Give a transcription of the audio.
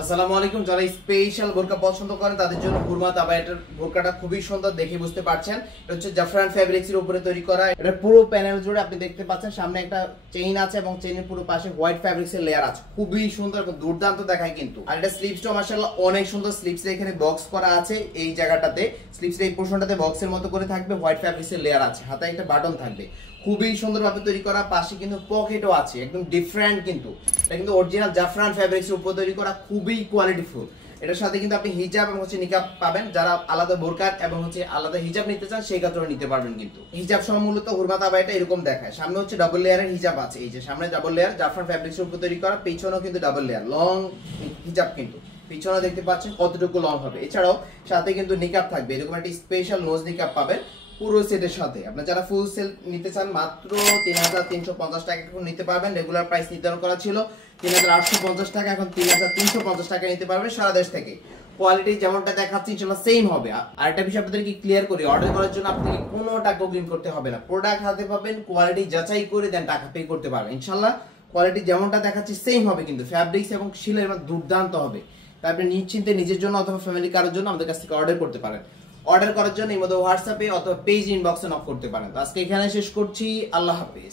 আসসালামু আলাইকুম। যারা স্পেশাল বোরকা পছন্দ করেন তাদের জন্য হুরমাত আবায়াটের বোরকাটা খুবই সুন্দর, দেখে বুঝতে পারছেন। এটা হচ্ছে জাফরান ফ্যাব্রিক্স এর উপরে তৈরি করা। এটা পুরো প্যানেল জুড়ে আপনি দেখতে পাচ্ছেন সামনে একটা চেইন আছে এবং চেইনের পুরো পাশে হোয়াইট ফ্যাব্রিক্স এর লেয়ার আছে। খুবই সুন্দর এবং দুর্দান্ত দেখায় কিন্তু। আর এটা স্লিভসটা মাশাআল্লাহ অনেক সুন্দর। স্লিভসে এখানে বক্স করা আছে, এই জায়গাটাতে স্লিভসের এই পোরশনটাতে বক্সের মতো করে থাকবে, হোয়াইট ফ্যাব্রিক্স এর লেয়ার আছে, হাতে একটা বাটন থাকবে। খুবই সুন্দরভাবে তৈরি করা। পাশে কিন্তু পকেটও আছে, একদম ডিফারেন্ট কিন্তু। এটা কিন্তু অরিজিনাল জাফরান ফ্যাব্রিক্স এর উপর তৈরি করা, খুবই কোয়ালিটিফুল। এটার সাথে কিন্তু আপনি হিজাব এবং নিকাব পাবেন। যারা আলাদা বোরকা এবং আলাদা হিজাব নিতে চান সেই ক্ষেত্রে নিতে পারবেন। কিন্তু হিজাব সহ মূলত হুরমাত আবায়াটা এরকম দেখায়। সামনে হচ্ছে ডাবল লেয়ারের হিজাব আছে, এই যে সামনে ডাবল লেয়ার জাফরান ফ্যাব্রিক্স এর উপর তৈরি করা, পিছনেও কিন্তু ডাবল লেয়ার লং হিজাব কিন্তু। পিছনে দেখতে পাচ্ছেন কতটুকু লং হবে। এছাড়াও সাথে কিন্তু নিকাব থাকবে, এরকম একটা স্পেশাল নোজ নিকাব পাবেন পুরো সেটের সাথে। আপনারা যারা ফুল সেল নিতে চান মাত্র ৩৩৫০ টাকা নিতে পারবেন। রেগুলার প্রাইস নির্ধারণ করা ছিল ৩৮৫০ টাকা, এখন ৩৩৫০ টাকা নিতে পারবেন সারা দেশ থেকে। কোয়ালিটি যেমনটা দেখাচ্ছি ইনশাআল্লাহ সেম হবে। আর একটা বিষয় আপনাদেরকে ক্লিয়ার করি, অর্ডার করার জন্য আপনাকে কোনো টাকা অগ্রিম করতে হবে না। প্রোডাক্ট হাতে পাবেন, কোয়ালিটি যাচাই করে দেন টাকা পে করতে পারবেন ইনশাআল্লাহ। কোয়ালিটি যেমনটা দেখাচ্ছি সেম হবে, কিন্তু ফ্যাব্রিক্স এবং শিলের দুর্দান্ত হবে। তাই আপনি নিশ্চিন্তে নিজের জন্য অথবা ফ্যামিলি কারোর জন্য আমাদের কাছ থেকে অর্ডার করতে পারেন। অর্ডার করার জন্য এই মধ্যে হোয়াটসঅ্যাপে অথবা পেজ ইনবক্সে নক করতে পারেন। তো আজকে এখানে শেষ করছি। আল্লাহ হাফেজ।